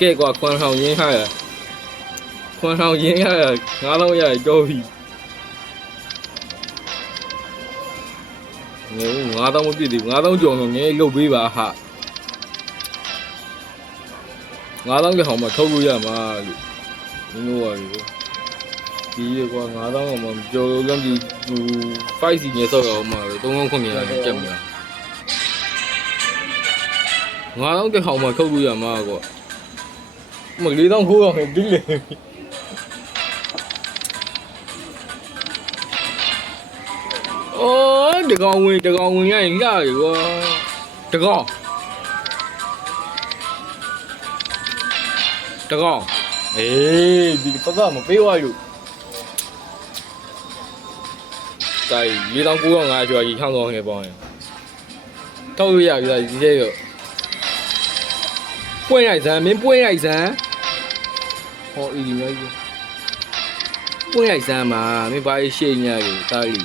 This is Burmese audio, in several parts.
ကဲကွာခွန်ဆောင်ရင်းဟာခွန်ဆောင်ရင်းဟာငါးလုံးရတော့ပြီငယ်ငါးတောင်းမပြည့်သေးဘူးငါးတောင်းကြော်တော့ငယ်လုတ်ပေးပါဟာငါးတောင်းကြောင်မှထုတ်လို့ရမှာလို့မင်းတို့ကလေဒီကွာငါးတောင်းကမှကြော်လုံးဒီဟို5စီညဆောက်အောင်မှာပဲ3900ကျက်မှာငါးတောင်းကြောင်မှထုတ်လို့ရမှာကွာ မလေးတော့ခိုးအောင်ဒီလေအိုးတကောင်ဝင်တကောင်ဝင်ရရင်လာပြီကွာတကောင်တကောင်အေးဒီတော့မပေးဝါလို့တိုင်လေးတောင်ကိုငါကျော်ကြီးထောင်းတော့ငယ်ပေါင်းရင်တောက်ရရပြီလားဒီတဲ့ရပွင့်ရိုက်စမ်းမင်းပွင့်ရိုက်စမ်း ဟောအီဒီမျိုးကြီးပွင့်ရိုက်စမ်းမှာမင်းဘာရှေ့ညရတာလီ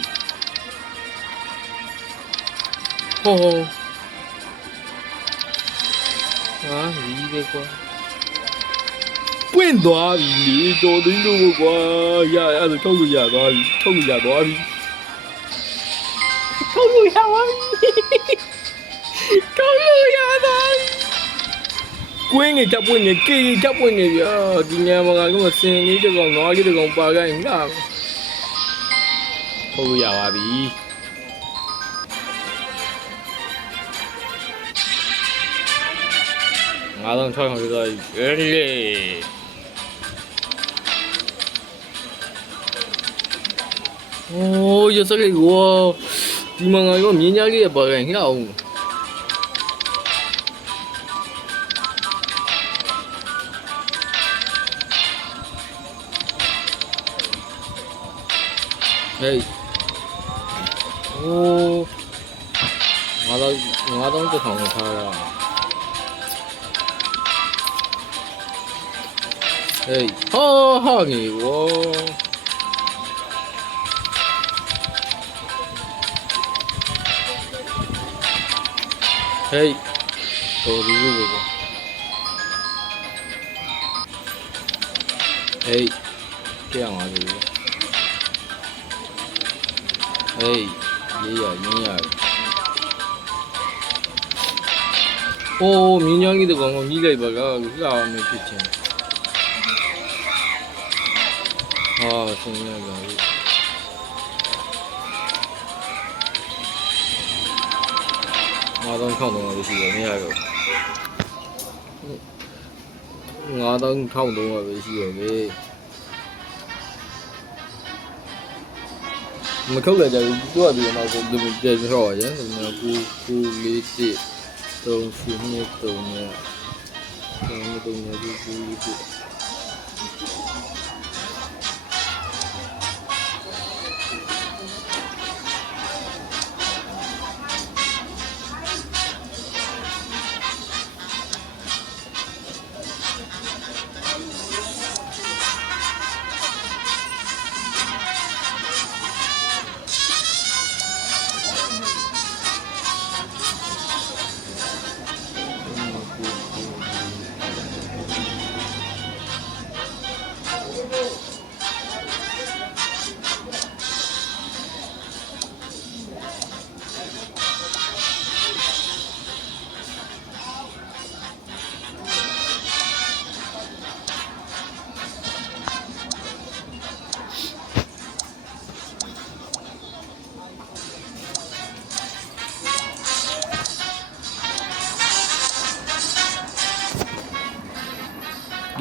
ဟောဟာဒီပဲကွာပွင့်သွားပြီလေတော်သိန်းလို့ကွာရရအဲ့ဒါထုတ်လို့ရသွားပြီထုတ်လို့ရသွားပြီထုတ်လို့ရသွားပြီထုတ်လို့ရသွားပြီ ကွင်းငယ်တပ်ပွင့်ငယ်ကေတပ်ပွင့်ငယ်ဗျာဒီညမှာကလည်းစင်လေးတစ်ကောင်ငါးလေးတစ်ကောင်ပါခိုင်းငါဟုတ်လို့ရပါပြီငါတော့ချောင်းရတော့ရေလေโอ้ยစလေးဝဒီမှာငါရောမြင်းကြီးလေးပါခိုင်းငါအောင် ဟေးโอ้ငါတော့ငါတော့တစ်ထောင်နဲ့ထားရအောင်ဟေးဟောဟာကြီးဝေါဟေးတော်ဒီလိုပဲ ဟေးကြောက်ပါလေဟေးရေးရရင်းရโอ้မြင်းကြောင်းကြီးတကောင်ကကြီးလိုက်ပါကလှအောင်မဖြစ်ချင်ဟာဆင်းရကြပြီငါတော့ထောင်းတော့လို့ရှိတယ်မရတော့ငါတော့ထောင်းတော့ပဲရှိရလေ မထုတ်လိုက်ကြဘူးကိုကဒီမှာကိုဒီပြန်ဆော့ရတယ်ဒီမှာကိုကိုလေးတစ်သုံးခုနှစ်သုံးနဲ့သုံးနဲ့သုံးနဲ့ကိုကိုလေးတစ်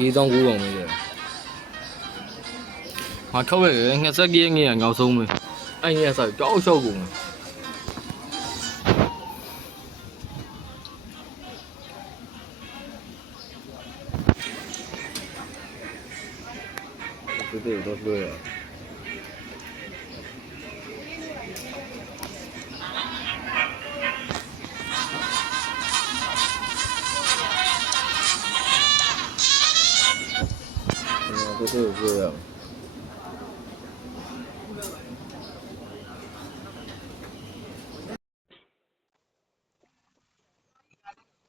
ဒီတော့ကိုအောင်မေးတယ်ငါထုတ်ရတယ်ငှက်ဆက်ကြီးငယ်ငေါဆုံးမေးအဲ့ငယ်ဆောက်ကြောက်ရှောက်ကုန် 对对，都对了。 是这样。